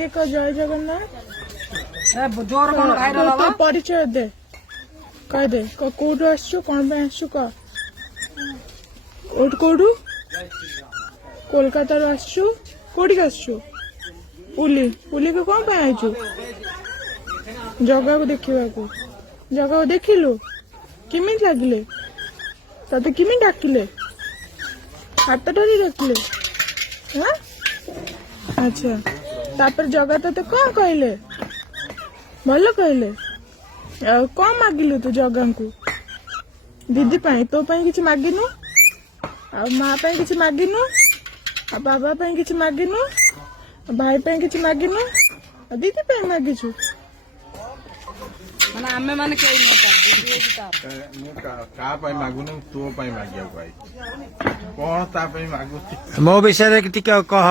जय जगन्नाथ जोर कौन भाइरल हवा परिचय दे कह दे कौटू आसु कौन आसु कह कौटू कोलकाता आसु कौटी आसु पुली पुली को कौन आईचु जगह को देखा जगह को देखिलु किमी लगिले तते किमी डाकिले हाथ धरी डाकिले हाँ अच्छा तापर जगह तो कौन कहले भल कहले कौन मागिलु तू जगह को दीदी पाई तो पाई किछि मागिनु आ माँ पाई किछि मागिनु आ बाबा पाई किछि मागिनु आ भाई पाई किछि मागिनु आ दीदी पाई मागिछु माने आमे माने केई न का पाई मागुने तो पाई मागिया भाई कौन ता पाई मागु मो विषय टिके कह